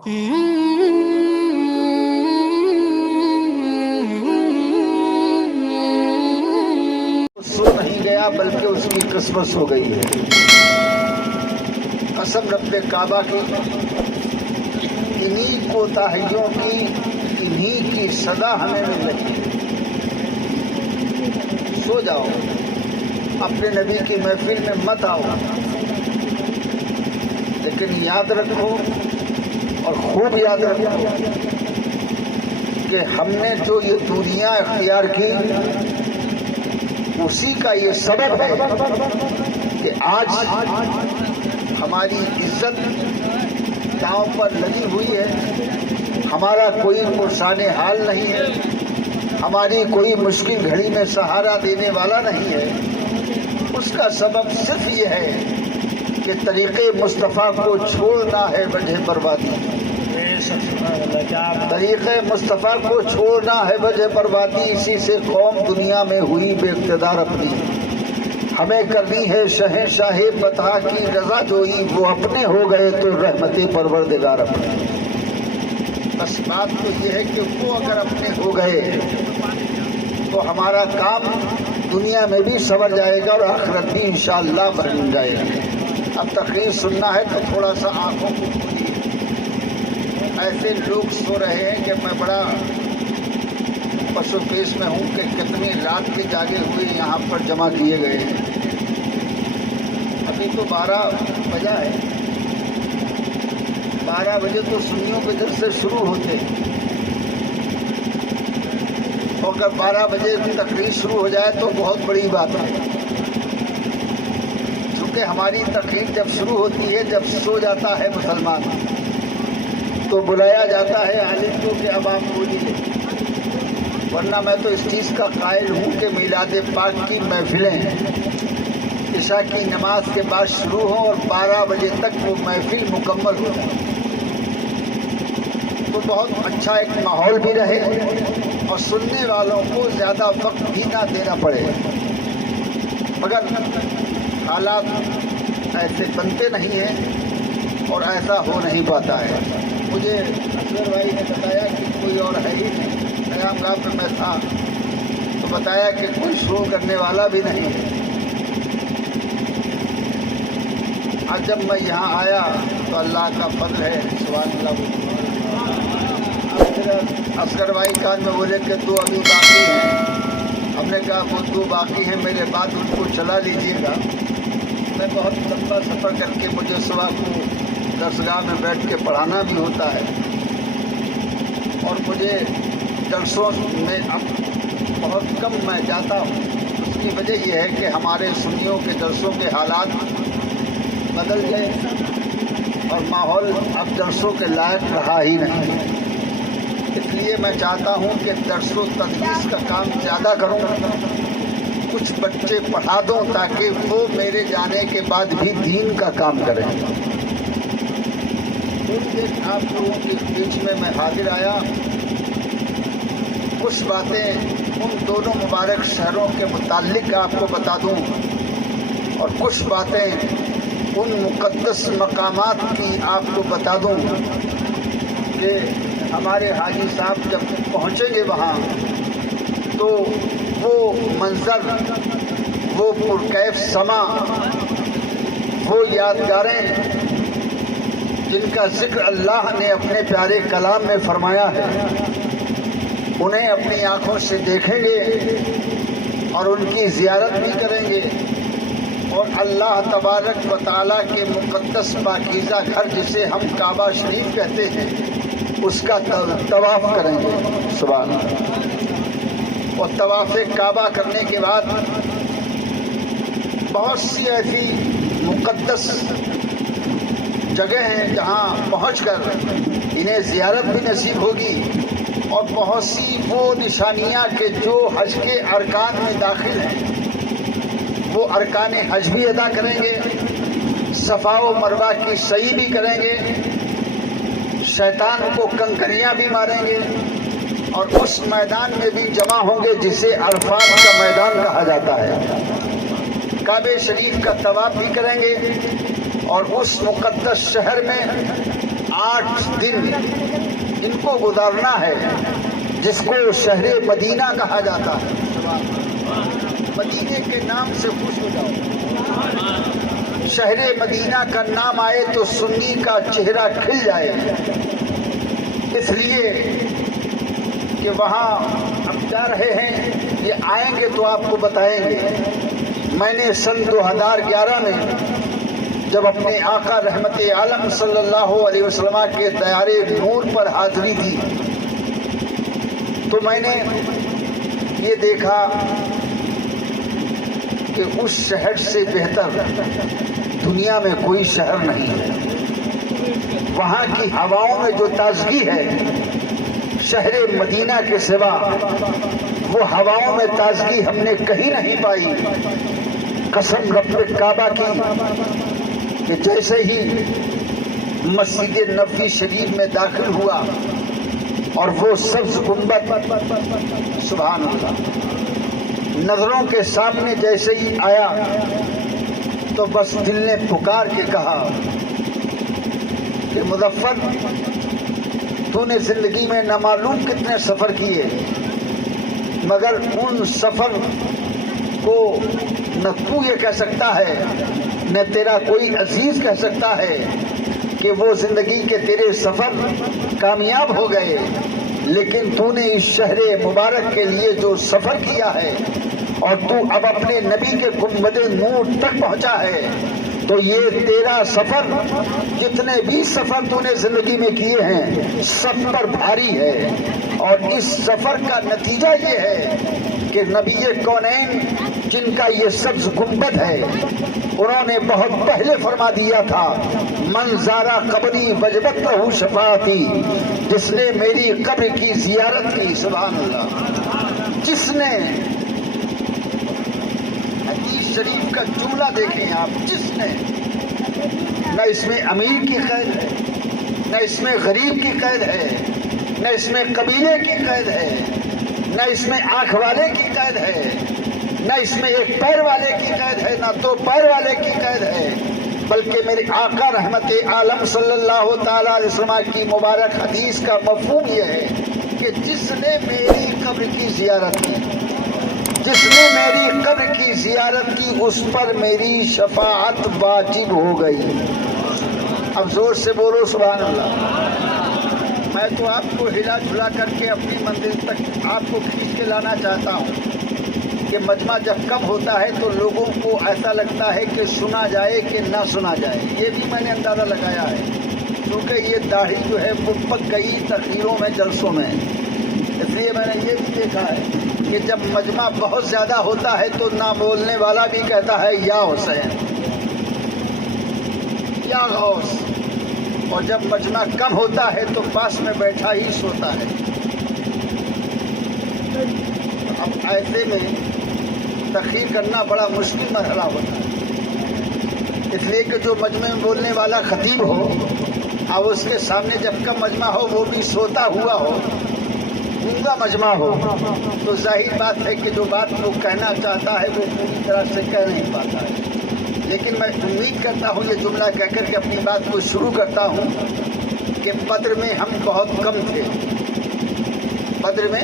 سو نہیں گیا بلکہ اس کی قسمت ہو گئی ہے۔ قسم رب کعبہ کی، انہی کوتاہیوں کی، انہی کی سزا ہمیں مل رہی ہے۔ سو جاؤ، اپنے نبی کی محفل میں مت آؤ، لیکن یاد رکھو اور خوب یاد رکھو کہ ہم نے جو یہ دوریاں اختیار کی اسی کا یہ سبب ہے کہ آج ہماری عزت داؤں پر لگی ہوئی ہے، ہمارا کوئی پرسان حال نہیں ہے، ہماری کوئی مشکل گھڑی میں سہارا دینے والا نہیں ہے۔ اس کا سبب صرف یہ ہے کہ طریقے مصطفیٰ کو چھوڑنا ہے وجہ بربادی۔ طریقے مصطفیٰ کو چھوڑنا ہے وجہ بربادی، اسی سے قوم دنیا میں ہوئی بے اقتدار اپنی۔ ہمیں کرنی ہے شہنشاہ بطحا کی رضا جوئی، وہ اپنے ہو گئے تو رحمت پروردگار اپنی۔ بس بات تو یہ ہے کہ وہ اگر اپنے ہو گئے تو ہمارا کام دنیا میں بھی سنور جائے گا اور آخرت بھی انشاءاللہ بن جائے گا۔ اب تقریر سننا ہے تو تھوڑا سا آنکھوں کو کھولیے۔ ایسے لوگ سو رہے ہیں کہ میں بڑا پس و پیش میں ہوں کہ کتنی رات کے جاگے ہوئے یہاں پر جمع کیے گئے ہیں۔ ابھی تو 12 بجا ہے، 12 بجے تو سنیوں کے جلسے شروع ہوتے ہیں، اور اگر 12 بجے تقریر شروع ہو جائے تو بہت بڑی بات ہے، کیونکہ ہماری تقریر جب شروع ہوتی ہے جب سو جاتا ہے مسلمان تو بلایا جاتا ہے عالم کو کہ اب آپ بولیے، ورنہ میں تو اس چیز کا قائل ہوں کہ میلاد پاک کی محفلیں عشاء کی نماز کے بعد شروع ہوں اور 12 بجے تک وہ محفل مکمل ہو تو بہت اچھا ایک ماحول بھی رہے اور سننے والوں کو زیادہ وقت بھی نہ دینا پڑے، مگر حالات ایسے بنتے نہیں ہیں اور ایسا ہو نہیں پاتا ہے۔ مجھے اصغر بھائی نے بتایا کہ کوئی اور ہے ہی نہیں، قیام گاہ پہ میں تھا تو بتایا کہ کوئی شروع کرنے والا بھی نہیں ہے۔ آج جب میں یہاں آیا تو اللہ کا فضل ہے، سبحان اللہ۔ اصغر بھائی کان میں بولے کہ 2 ابھی باقی ہیں، ہم نے کہا وہ 2 باقی ہیں، میرے بعد ان کو چلا لیجیے گا۔ میں بہت لمبا سفر کر کے مجھے صبح کو درسگاہ میں بیٹھ کے پڑھانا بھی ہوتا ہے، اور مجھے جلسوں میں اب بہت کم میں جاتا ہوں۔ اس کی وجہ یہ ہے کہ ہمارے سنیوں کے جلسوں کے حالات بدل گئے اور ماحول اب جلسوں کے لائق رہا ہی نہیں، اس لیے میں چاہتا ہوں کہ درس و تدریس کا کام زیادہ کروں، کچھ بچے پڑھا دوں تاکہ وہ میرے جانے کے بعد بھی دین کا کام کریں۔ آپ لوگوں کے بیچ میں حاضر آیا، کچھ باتیں ان دونوں مبارک شہروں کے متعلق آپ کو بتا دوں اور کچھ باتیں ان مقدس مقامات کی آپ کو بتا دوں کہ ہمارے حاجی صاحب جب پہنچیں گے وہاں تو وہ منظر، وہ پرکیف سما، وہ یادگاریں جن کا ذکر اللہ نے اپنے پیارے کلام میں فرمایا ہے، انہیں اپنی آنکھوں سے دیکھیں گے اور ان کی زیارت بھی کریں گے، اور اللہ تبارک و تعالیٰ کے مقدس پاکیزہ گھر جسے ہم کعبہ شریف کہتے ہیں اس کا طواف کریں گے۔ سبحان اللہ۔ اور طواف کعبہ کرنے کے بعد بہت سی ایسی مقدس جگہ ہیں جہاں پہنچ کر انہیں زیارت بھی نصیب ہوگی، اور بہت سی وہ نشانیاں کہ جو حج کے ارکان میں داخل ہیں وہ ارکان حج بھی ادا کریں گے، صفا و مروہ کی سعی بھی کریں گے، شیطان کو کنکریاں بھی ماریں گے، اور اس میدان میں بھی جمع ہوں گے جسے عرفات کا میدان کہا جاتا ہے۔ کعبہ شریف کا طواف بھی کریں گے اور اس مقدس شہر میں 8 دن ان کو گزارنا ہے جس کو شہر مدینہ کہا جاتا ہے. مدینے کے نام سے خوش ہو جاؤ. شہر مدینہ کا نام آئے تو سنی کا چہرہ کھل جائے، اس لیے کہ وہاں اب جا رہے ہیں، یہ آئیں گے تو آپ کو بتائیں گے. میں نے سن 2011 میں جب اپنے آقا رحمت عالم صلی اللہ علیہ وسلم کے دیار نور پر حاضری دی تو میں نے یہ دیکھا کہ اس شہر سے بہتر دنیا میں کوئی شہر نہیں ہے. وہاں کی ہواؤں میں جو تازگی ہے شہر مدینہ کے سوا وہ ہواؤں میں تازگی ہم نے کہیں نہیں پائی. قسم رب کعبہ کی کہ جیسے ہی مسجد نبوی شریف میں داخل ہوا اور وہ سبز گنبد سبحان اللہ نظروں کے سامنے جیسے ہی آیا تو بس دل نے پکار کے کہا کہ مظفر، تو نے زندگی میں نہ معلوم کتنے سفر کیے، مگر ان سفر کو نہ تو یہ کہہ سکتا ہے نہ تیرا کوئی عزیز کہہ سکتا ہے کہ وہ زندگی کے تیرے سفر کامیاب ہو گئے، لیکن تو نے اس شہر مبارک کے لیے جو سفر کیا ہے اور تو اب اپنے نبی کے گنبد نور تک پہنچا ہے تو یہ تیرا سفر جتنے بھی سفر تو نے زندگی میں کیے ہیں سب پر بھاری ہے. اور اس سفر کا نتیجہ یہ ہے کہ نبی کونین جن کا یہ سبز گنبد ہے انہوں نے بہت پہلے فرما دیا تھا من زارا قبری وجبت لہ شفاعتی، جس نے میری قبر کی زیارت کی. سبحان اللہ. جس نے حدیث شریف کا جملہ دیکھیں آپ، جس نے، نہ اس میں امیر کی قید ہے، نہ اس میں غریب کی قید ہے، نہ اس میں قبیلے کی قید ہے، نہ اس میں آنکھ والے کی قید ہے، نہ اس میں ایک پیر والے کی قید ہے، نہ دو پیر والے کی قید ہے، بلکہ میرے آقا رحمت عالم صلی اللہ تعالی علیہ وسلم کی مبارک حدیث کا مفہوم یہ ہے کہ جس نے میری قبر کی زیارت کی، جس نے میری قبر کی زیارت کی اس پر میری شفاعت واجب ہو گئی. اب زور سے بولو سبحان اللہ. میں تو آپ کو ہلا جھلا کر کے اپنی منزل تک آپ کو کھینچ کے لانا چاہتا ہوں کہ مجمع جب کم ہوتا ہے تو لوگوں کو ایسا لگتا ہے کہ سنا جائے کہ نہ سنا جائے. یہ بھی میں نے اندازہ لگایا ہے کیونکہ یہ داڑھی جو ہے وہ پک گئی تقریروں میں، جلسوں میں. اس لیے میں نے یہ بھی دیکھا ہے کہ جب مجمع بہت زیادہ ہوتا ہے تو نہ بولنے والا بھی کہتا ہے یا حسین یا غوث، اور جب مجمع کم ہوتا ہے تو پاس میں بیٹھا ہی سوتا ہے. اب ایسے میں تقریر کرنا بڑا مشکل مرحلہ ہوتا ہے، اس لیے کہ جو مجمع میں بولنے والا خطیب ہو اب اس کے سامنے جب کم مجمع ہو وہ بھی سوتا ہوا ہو، گونگا مجمع ہو، تو ظاہر بات ہے کہ جو بات وہ کہنا چاہتا ہے وہ پوری طرح سے کہہ نہیں پاتا ہے. لیکن میں امید کرتا ہوں یہ جملہ کہہ کر کے اپنی بات کو شروع کرتا ہوں کہ بدر میں ہم بہت کم تھے. بدر میں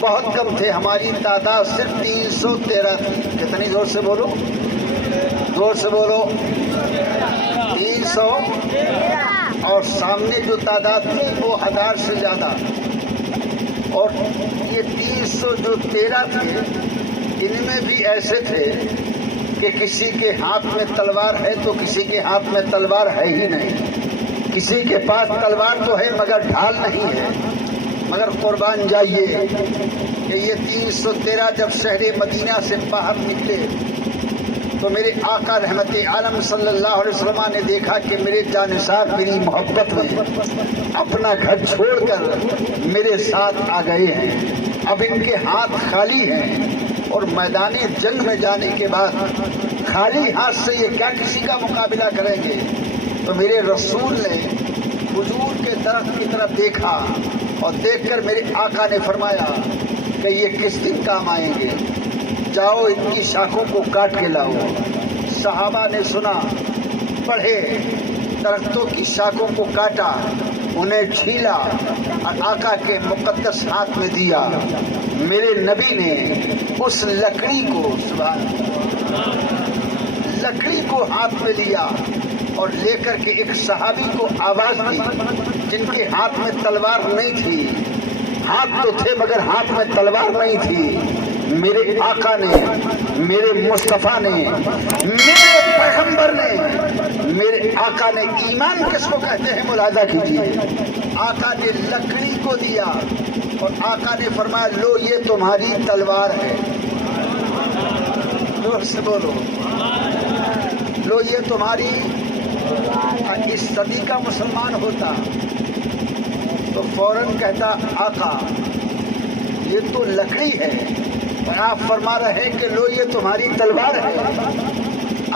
بہت کم تھے، ہماری تعداد صرف 313 تھی. کتنی؟ زور سے بولو، زور سے بولو. 300، اور سامنے جو تعداد تھی وہ 1000 سے زیادہ. اور یہ 313 تھے، ان میں بھی ایسے تھے کہ کسی کے ہاتھ میں تلوار ہے تو کسی کے ہاتھ میں تلوار ہے ہی نہیں. کسی کے پاس تلوار تو ہے مگر ڈھال نہیں ہے. مگر قربان جائیے کہ یہ 313 جب شہر مدینہ سے باہر نکلے تو میرے آقا رحمت عالم صلی اللہ علیہ وسلم نے دیکھا کہ میرے جانثار میری محبت میں اپنا گھر چھوڑ کر میرے ساتھ آ گئے ہیں. اب ان کے ہاتھ خالی ہیں اور میدان جنگ میں جانے کے بعد خالی ہاتھ سے یہ کیا کسی کا مقابلہ کریں گے. تو میرے رسول نے کھجور کے درخت کی طرف دیکھا اور دیکھ کر میرے آقا نے فرمایا کہ یہ کس دن کام آئیں گے، جاؤ ان کی شاخوں کو کاٹ کے لاؤ. صحابہ نے سنا، پڑھے درختوں کی شاخوں کو کاٹا، انہیں چھیلا اور آقا کے مقدس ہاتھ میں دیا۔ میرے نبی نے اس لکڑی کو، سبحان اللہ، لکڑی کو ہاتھ میں لیا اور لے کر کے ایک صحابی کو آواز دی جن کے ہاتھ میں تلوار نہیں تھی، ہاتھ تو تھے مگر ہاتھ میں تلوار نہیں تھی۔ میرے آقا نے، میرے مصطفیٰ نے، میرے پیغمبر نے، میرے آقا نے، ایمان کس کو کہتے ہیں ملاحظہ کیجیے، آقا نے لکڑی کو دیا اور آقا نے فرمایا لو یہ تمہاری تلوار ہے۔ زور سے بولو، لو یہ تمہاری۔ اس صدی کا مسلمان ہوتا تو فوراً کہتا آقا یہ تو لکڑی ہے اور آپ فرما رہے ہیں کہ لو یہ تمہاری تلوار ہے۔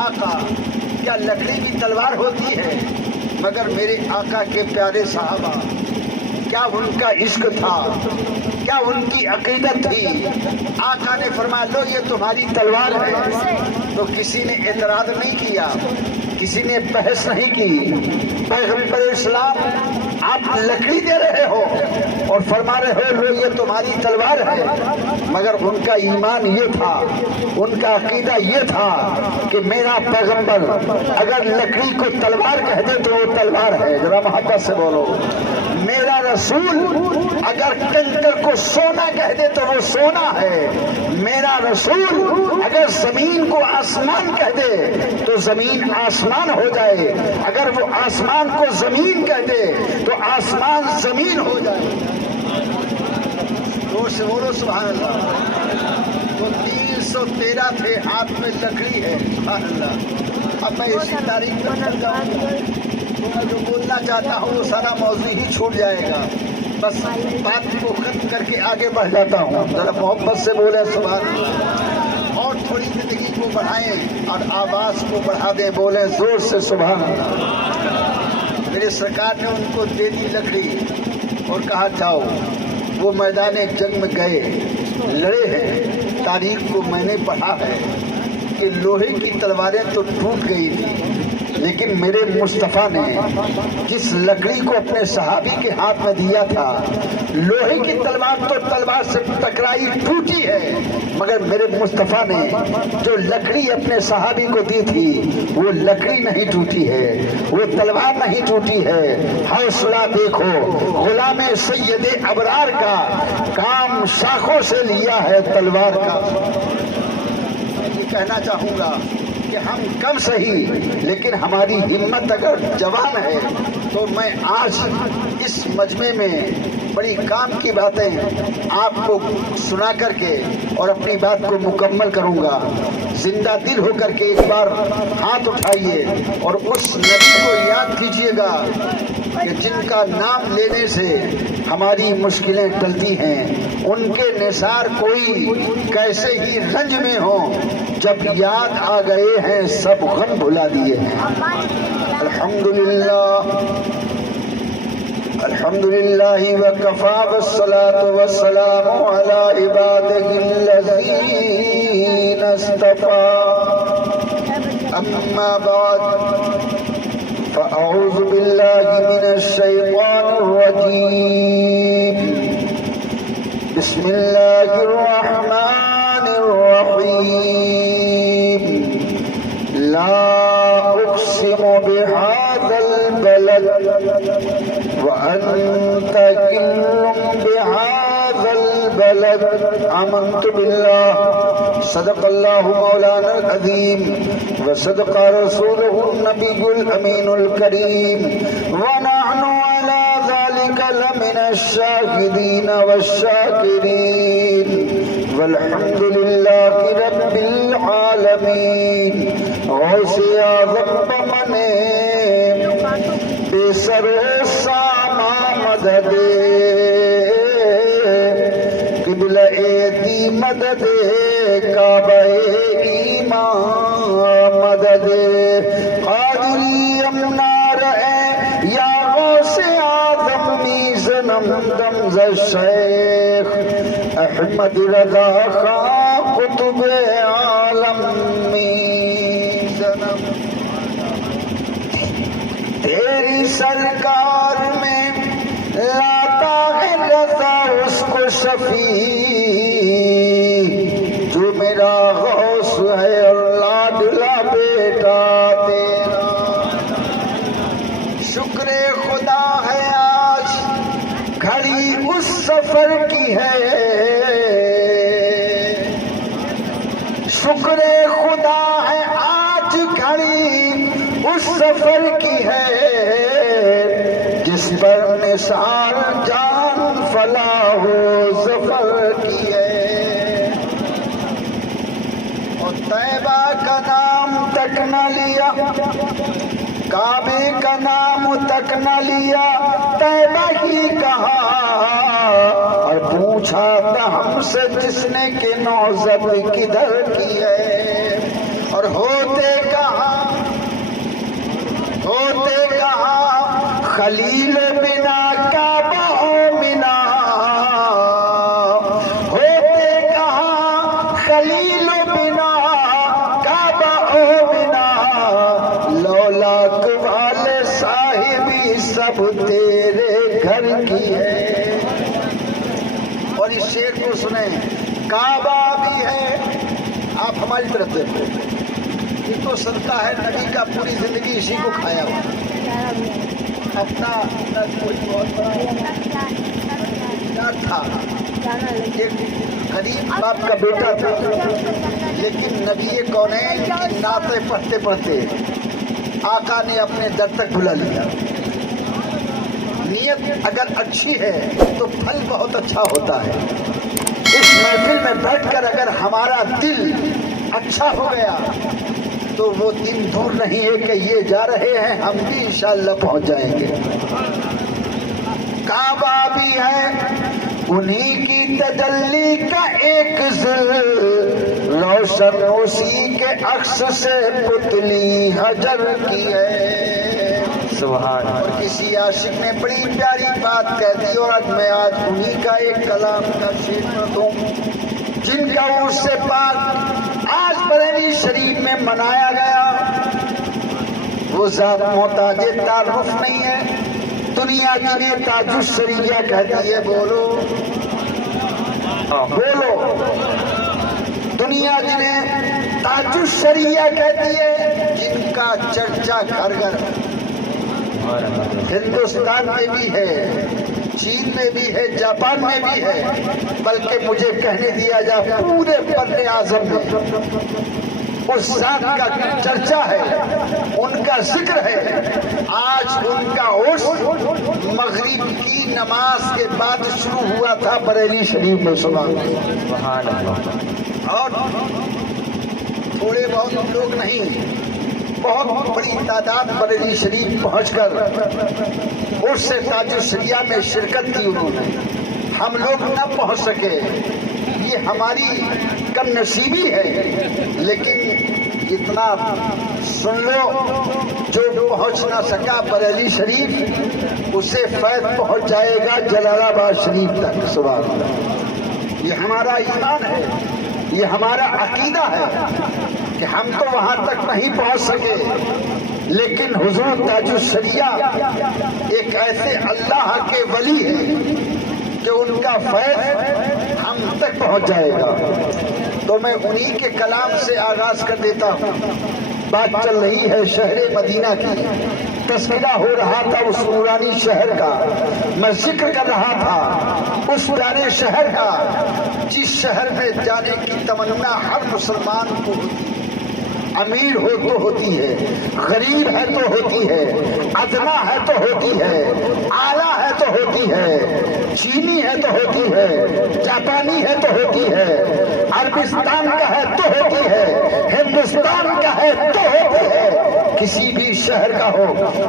آقا کیا لکڑی بھی تلوار ہوتی ہے؟ مگر میرے آقا کے پیارے صحابہ، کیا ان کا عشق تھا، کیا ان کی عقیدت تھی؟ آقا نے فرمایا لو یہ تمہاری تلوار ہے تو کسی نے اعتراض نہیں کیا، کسی نے بحث نہیں کی۔ پیغمبر اسلام آپ لکڑی دے رہے ہو اور فرما رہے ہو لو یہ تمہاری تلوار ہے، مگر ان کا ایمان یہ تھا، ان کا عقیدہ یہ تھا کہ میرا پیغمبر اگر لکڑی کو تلوار کہہ دے تو وہ تلوار ہے۔ ذرا محبت سے بولو، میرا رسول اگر کنکر کو سونا کہہ دے تو وہ سونا ہے۔ میرا رسول اگر زمین کو آسمان کہہ دے تو زمین آسمان ہو جائے، اگر وہ آسمان کو زمین کہہ دے تو آسمان زمین ہو جائے۔ زور سے بولو سبحان اللہ۔ تو 313 تھے، ہاتھ میں لکڑی ہے، سبحان اللہ۔ اب میں اسی تاریخ پر چل جاؤں گا تو میں جو بولنا چاہتا ہوں وہ سارا موضوع ہی چھوٹ جائے گا، بس بات کو ختم کر کے آگے بڑھ جاتا ہوں۔ ذرا محبت سے بولے سبحان اللہ، اور تھوڑی زندگی کو بڑھائیں اور آواز کو بڑھا دیں، بولیں زور سے سبحان اللہ۔ میرے سرکار نے ان کو دے دی لکڑی اور کہا جاؤ۔ وہ میدان جنگ میں گئے، لڑے ہیں۔ تاریخ کو میں نے پڑھا ہے کہ لوہے کی تلواریں تو ٹوٹ گئی تھی، لیکن میرے مصطفیٰ نے جس لکڑی کو اپنے صحابی کے ہاتھ میں دیا تھا، لوہے کی تلوار تو تلوار سے ٹکرائی ٹوٹی ہے، مگر میرے مصطفیٰ نے جو لکڑی اپنے صحابی کو دی تھی وہ لکڑی نہیں ٹوٹی ہے، وہ تلوار نہیں ٹوٹی ہے۔ حوصلہ دیکھو، غلام سید ابرار کا کام شاخوں سے لیا ہے تلوار کا۔ یہ کہنا چاہوں گا کہ ہم کم صحیح لیکن ہماری ہمت اگر جوان ہے تو میں آج اس مجمع میں بڑی کام کی باتیں آپ کو سنا کر کے اور اپنی بات کو مکمل کروں گا۔ زندہ دل ہو کر کے ایک بار ہاتھ اٹھائیے اور اس نبی کو یاد کیجیے گا کہ جن کا نام لینے سے ہماری مشکلیں ٹلتی ہیں، ان کے نثار کوئی کیسے ہی رنج میں ہوں، جب یاد آ گئے ہیں سب غم بھلا دیے ہیں۔ الحمدللہ الحمدللہ وکفا والصلاة والسلام علی عبادہ الذین اصطفیٰ، اما بعد فاعوذ باللہ من الشیطان الرجیم، بسم اللہ الرحمن الرحیم، لا اقسم بهذا البلد وأنت كل بهذا البلد، آمنت بالله، صدق الله مولانا العظيم وصدق رسوله النبي الأمين الكريم، ونحن على ذلك لمن الشاهدين والشاكرين، والحمد لله رب العالمين۔ غوث اعظم بمنے بے سر ساما مدد، قبلہ دی مدد، کعبہ ایمان مدد، قادری امنار اے یا غوث اعظم میزنم دمز الشیخ احمد رضا خان قطب عالم میزنم، سرکار میں لاتا ہے رضا اس کو شفیع، جو میرا غوث ہے اور لاڈلا بیٹا تیرا۔ شکر خدا ہے آج گھڑی اس سفر کی ہے، شکر خدا ہے آج گھڑی اس سفر کی ہے، جس پر نثار جان فلاح و ظفر کی ہے۔ اور طیبہ کا نام تک نہ لیا، کعبے کا نام تک نہ لیا، طیبہ ہی کہا، اور پوچھا تھا ہم سے جس نے کہ نوزب کدھر کی ہے، اور ہوتے کہا خلیل بنا کعبہ منا، ہوتے کہا خلیل بنا کعبہ منا، لولاک والے صاحبی سب تیرے گھر کی ہے۔ اور اس شعر کو سنیں، کعبہ بھی ہے، آپ ہماری طرف دیکھو، یہ تو صدقہ ہے نبی کا، پوری زندگی اسی کو کھایا ہوا، اپنا کوئی بہت بڑا تھا، ایک غریب باپ کا بیٹا تھا، لیکن نبی کونین کی نعتیں پڑھتے پڑھتے آقا نے اپنے در تک بلا لیا۔ نیت اگر اچھی ہے تو پھل بہت اچھا ہوتا ہے۔ اس محفل میں بیٹھ کر اگر ہمارا دل اچھا ہو گیا تو وہ دن دور نہیں ہے کہ یہ جا رہے ہیں، ہم بھی انشاءاللہ پہنچ جائیں گے۔ کعبہ بھی ہے انہی کی تجلی کا ایک ظل، روشن اسی کے عکس سے پتلی حجر کی ہے۔ سبحان اللہ۔ اور کسی عاشق نے بڑی پیاری بات کہہ دی، اور میں آج انہی کا ایک کلام کا شعر پڑھ دوں، جن کا عرس پاک آج بریلی شریف میں منایا گیا۔ وہ ذات محتاج تعارف نہیں ہے، دنیا جنہیں تاج الشریعہ کہتی ہے، بولو بولو، دنیا جنہیں تاج الشریعہ کہتی ہے، جن کا چرچا گھر گھر ہندوستان میں بھی ہے، چین میں بھی ہے، جاپان میں بھی ہے، بلکہ مجھے کہنے دیا جائے پورے بر اعظم میں اس ذات کا چرچا ہے، ان کا ذکر ہے۔ آج ان کا عرس مغرب کی نماز کے بعد شروع ہوا تھا بریلی شریف میں، سبحان اللہ۔ اور تھوڑے بہت لوگ نہیں، بہت بڑی تعداد بریلی شریف پہنچ کر عرس تاج الشریعہ میں شرکت کی انہوں نے۔ ہم لوگ نہ پہنچ سکے، یہ ہماری کم نصیبی ہے، لیکن اتنا سن لو، جو پہنچ نہ سکا بریلی شریف اسے فیض پہنچ جائے گا جلال آباد شریف تک۔ سبحان اللہ۔ یہ ہمارا ایمان ہے، یہ ہمارا عقیدہ ہے کہ ہم تو وہاں تک نہیں پہنچ سکے، لیکن حضور تاج الشریعہ ایک ایسے اللہ کے ولی ہے کہ ان کا فیض ہم تک پہنچ جائے گا۔ تو میں انہی کے کلام سے آغاز کر دیتا ہوں۔ بات چل رہی ہے شہر مدینہ کی، تذکرہ ہو رہا تھا اس نورانی شہر کا، میں ذکر کر رہا تھا اس پیارے شہر کا جس شہر میں جانے کی تمنا ہر مسلمان کو ہوتی ہے۔ امیر ہو تو ہوتی ہے، غریب ہے تو ہوتی ہے، ادنا ہے تو ہوتی ہے، اعلیٰ ہے تو ہوتی ہے، چینی ہے تو ہوتی ہے، جاپانی ہے تو ہوتی ہے، عربستان کا ہے تو ہوتی ہے، ہندوستان کا ہے تو ہوتی ہے۔ کسی بھی شہر کا ہو،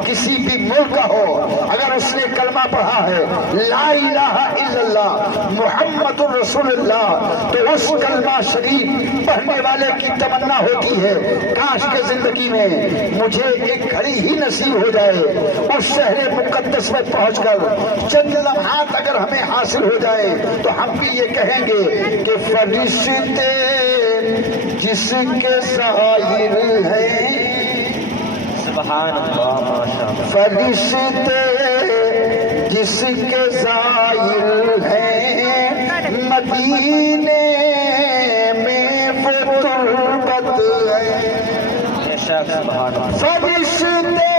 کسی بھی ملک کا ہو، اگر اس نے کلمہ پڑھا ہے لا الہ الا اللہ محمد الرسول اللہ، تو اس کلمہ شریف پڑھنے والے کی تمنا ہوتی ہے کاش کے زندگی میں مجھے ایک گھڑی ہی نصیب ہو جائے، اس شہر مقدس میں پہنچ کر چند لمحات اگر ہمیں حاصل ہو جائے تو ہم بھی یہ کہیں گے کہ فرشتے جس کے سائر ہیں، سبحان اللہ ماشاء اللہ فرشتے جس کے زائر ہیں مدینے میں وہ تربت ہے بے شک سبحان اللہ فرشتے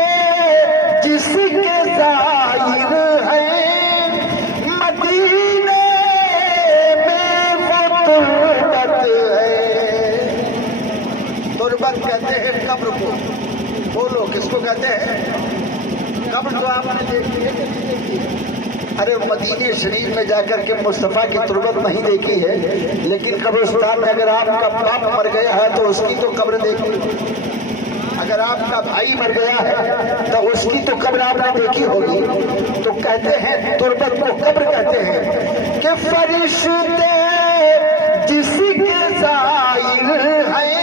جس کے زائر ہیں مدینے میں وہ تربت ہے تربت کہتے ہیں قبر کو بولو کس کو کہتے ہیں قبر تو آپ نے دیکھی ہے ارے مدینے شریف میں جا کر کے مصطفیٰ کی تربت نہیں دیکھی ہے لیکن قبرستان میں اگر آپ کا باپ مر گیا ہے تو اس کی تو قبر دیکھی اگر آپ کا بھائی مر گیا ہے تو اس کی تو قبر آپ نے دیکھی ہوگی تو کہتے ہیں تربت کو قبر کہتے ہیں کہ فرشتے جس کے زائر ہیں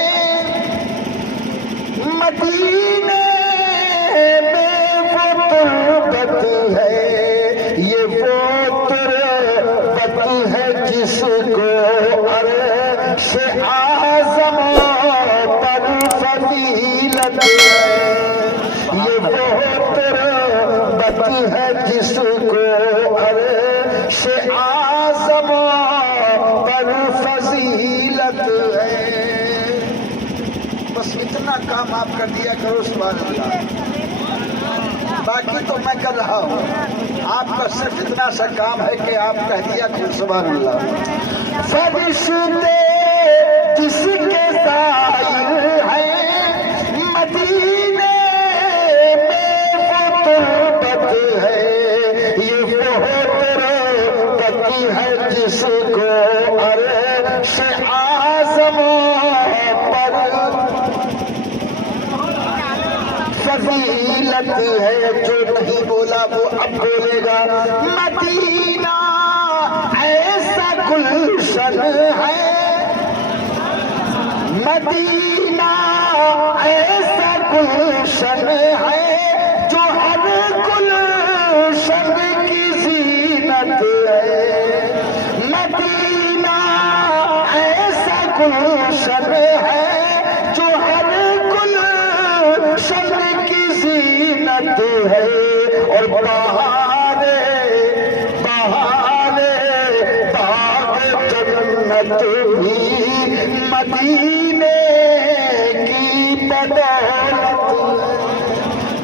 مدینے میں وہ تربت ہے یہ وہ تربت ہے جس کو عرش اعظم پر فضیلت ہے یہ وہ تربت ہے جس کو عرش اعظم پر فضیلت ہے بس اتنا کام آپ کر دیا کرو سبحان اللہ باقی تو میں کر رہا ہوں آپ کا صرف اتنا سا کام ہے کہ آپ کہہ دیا کرو سبحان اللہ فرشتے جس کے زائر ہیں مدینے میں وہ تربت ہے یہ وہ تربت ہے جس کو عرش اعظم پر فضیلت ہے جو نہیں بولا وہ اب بولے گا مدینہ ایسا گلشن ہے مدینہ ایسا گلشن ہے جو ہر گلشن کی زینت ہے مدینہ ایسا گلشن ہے جو ہر گلشن کی زینت ہے اور بہار باغ جنت بھی مدینے کی بدولت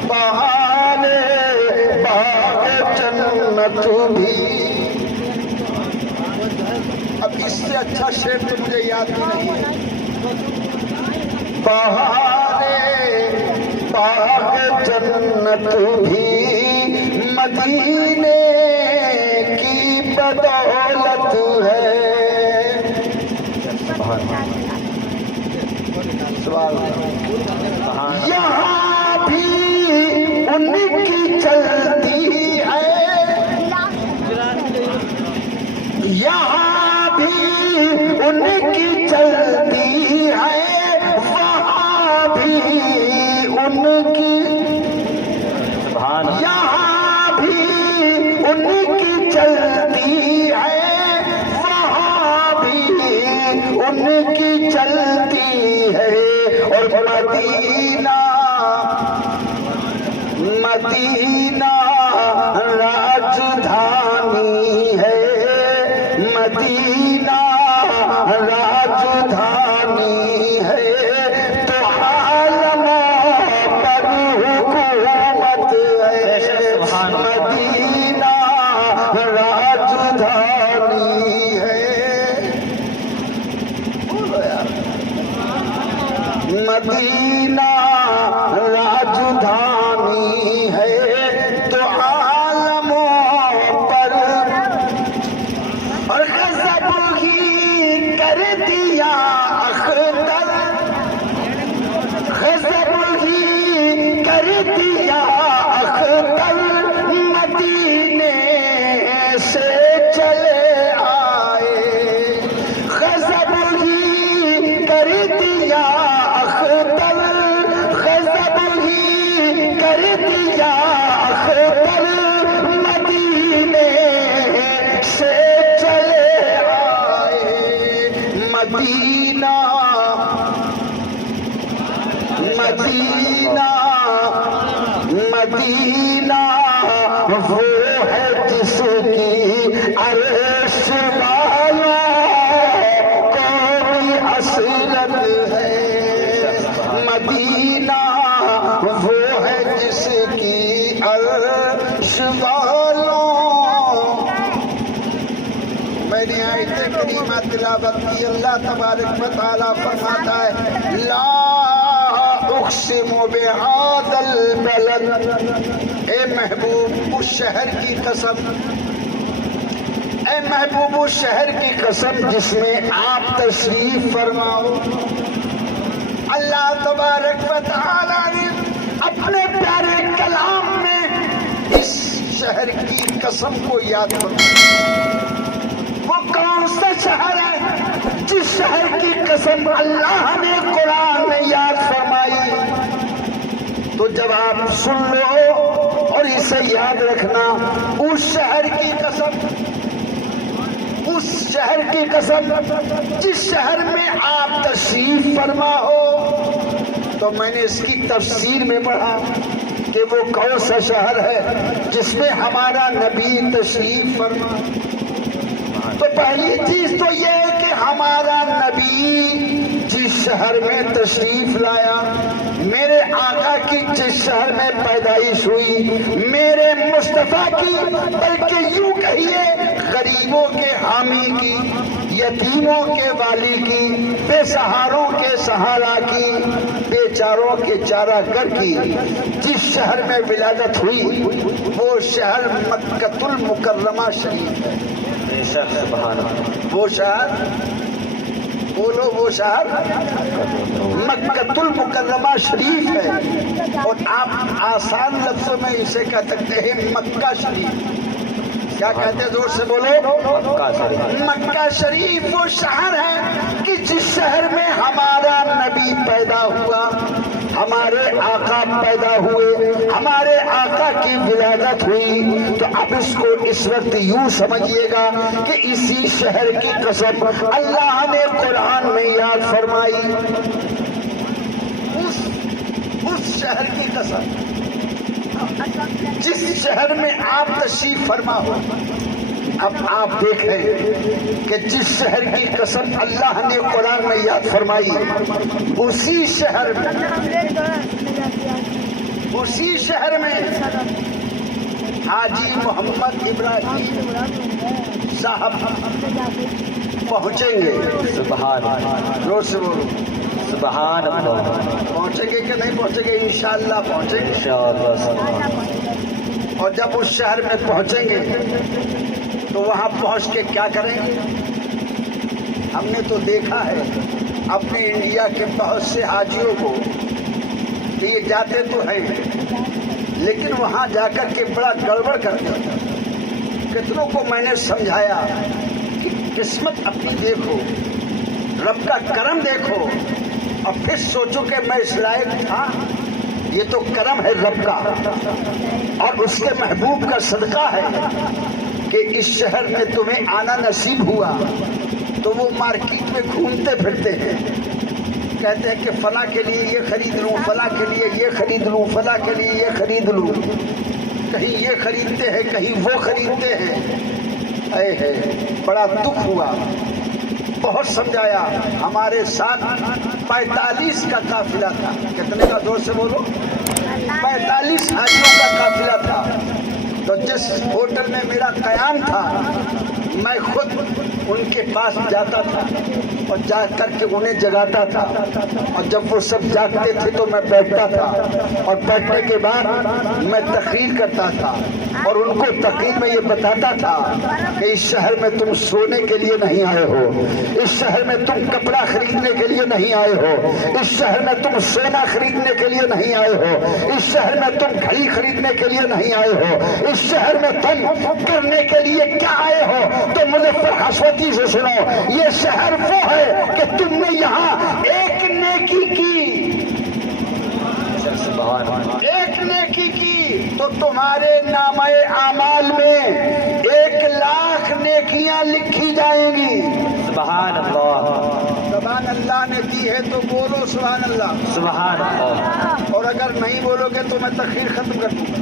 بہار باغ جنت بھی اب اس سے اچھا شعر تو مجھے یاد نہیں ہے بہار باغ جنت بھی مدینے کی بدولت ہے یہاں بھی ان کی چلتی ہے یہاں بھی ان کی چلتی ہے وہاں بھی ان کی یہاں بھی ان کی چلتی ہے وہاں بھی ان کی چلتی ہے اور مدینہ مدینہ راجدھانی ہے مدینہ راجدھانی ہے تو عالم پر حکومت ہے مدینہ راجدھانی ہے مدینہ راجدھانی ہے تو عالموں پر اور غضب ہی کی عرش والوں کو بھی اصلت ہے، مدینہ وہ ہے جس کی عرش والوں. میں نے آیت کریمہ تلاوت کی. اللہ تبارک و تعالیٰ فرماتا ہے لا اقسم بہذا البلد، اے محبوب اس شہر کی قسم، اے محبوب اس شہر کی قسم جس میں آپ تشریف فرماؤ. اللہ تبارک و تعالیٰ نے اپنے پیارے کلام میں اس شہر کی قسم کو یاد فرمایا. وہ کون سا شہر ہے جس شہر کی قسم اللہ نے قرآن میں یاد فرمائی؟ تو جب آپ سن لو اور اسے یاد رکھنا، اس شہر کی قسم، اس شہر کی قسم جس شہر میں آپ تشریف فرما ہو. تو میں نے اس کی تفسیر میں پڑھا کہ وہ کون سا شہر ہے جس میں ہمارا نبی تشریف فرما. تو پہلی چیز تو یہ ہے کہ ہمارا نبی جس شہر میں تشریف لایا، میرے آقا کی جس شہر میں پیدائش ہوئی، میرے مصطفیٰ کی، بلکہ یوں کہیے غریبوں کے حامی کی، یتیموں کے والی کی، بے سہاروں کے سہارا کی، بے چاروں کے چارہ گر کی جس شہر میں ولادت ہوئی، وہ شہر مکہ المکرمہ شریف ہے. سبحان اللہ. وہ شہر بولو، وہ شہر مکہ المکرمہ شریف ہے. اور آپ آسان لفظوں میں اسے کہہ سکتے ہیں مکہ شریف. کیا کہتے ہیں؟ زور سے بولو. مکہ شریف. مکہ شریف وہ شہر ہے کہ جس شہر میں ہمارا نبی پیدا ہوا، ہمارے آقا پیدا ہوئے، ہمارے آقا کی ولادت ہوئی. تو اب اس کو اس وقت یوں سمجھیے گا کہ اسی شہر کی قسم اللہ نے قرآن میں یاد فرمائی. اس شہر کی قسم جس شہر میں آپ تشریف فرما ہو. اب آپ دیکھیں کہ جس شہر کی قسم اللہ نے قرآن میں یاد فرمائی، اسی شہر میں حاجی محمد ابراہیم صاحب پہنچیں گے. سبحان اللہ. زور سے بولو. سبحان اللہ. پہنچیں گے کہ نہیں پہنچیں گے؟ انشاءاللہ پہنچیں گے. انشاءاللہ. سبحان اللہ. اور جب اس شہر میں پہنچیں گے تو وہاں پہنچ کے کیا کریں گے؟ ہم نے تو دیکھا ہے اپنے انڈیا کے بہت سے حاجیوں کو کہ یہ جاتے تو ہیں لیکن وہاں جا کر کے بڑا گڑبڑ کرتے ہیں. کتنوں کو میں نے سمجھایا کہ قسمت اپنی دیکھو، رب کا کرم دیکھو، اور پھر سوچو کہ میں اس لائق تھا. یہ تو کرم ہے رب کا اور اس کے محبوب کا صدقہ ہے کہ اس شہر میں تمہیں آنا نصیب ہوا. تو وہ مارکیٹ میں گھومتے پھرتے ہیں، کہتے ہیں کہ فلاں کے لیے یہ خرید لوں، فلاں کے لیے یہ خرید لوں، فلاں کے لیے یہ خرید لوں. کہیں یہ خریدتے ہیں، کہیں وہ خریدتے ہیں. اے ہے بڑا دکھ ہوا. بہت سمجھایا. ہمارے ساتھ 45 کا قافلہ تھا. کتنے کا؟ زور سے بولو. 45 حاجیوں کا قافلہ تھا. تو جس ہوٹل میں میرا قیام تھا میں خود ان کے پاس جاتا تھا اور جا کر کے انہیں جگاتا تھا. اور جب وہ سب جاگتے تھے تو میں بیٹھتا تھا اور بیٹھنے کے بعد میں تقریر کرتا تھا اور ان کو تقریر میں یہ بتاتا تھا کہ اس شہر میں تم سونے کے لیے نہیں آئے ہو، اس شہر میں تم کپڑا خریدنے کے لیے نہیں آئے ہو، اس شہر میں تم سونا خریدنے کے لیے نہیں آئے ہو، اس شہر میں تم گھڑی خریدنے کے لیے نہیں آئے ہو، اس شہر میں تم کرنے کے لیے کیا آئے ہو؟ تو مظفر حسوتی سے سنو، یہ شہر وہ ہے کہ تم نے یہاں ایک نیکی کی، ایک نیکی کی تو تمہارے نامہ اعمال میں 1,00,000 نیکیاں لکھی جائیں گی. سبحان اللہ. سبحان اللہ نے دی ہے تو بولو سبحان اللہ. سبحان اللہ. اور اگر نہیں بولو گے تو میں تقریر ختم کر دوں گا.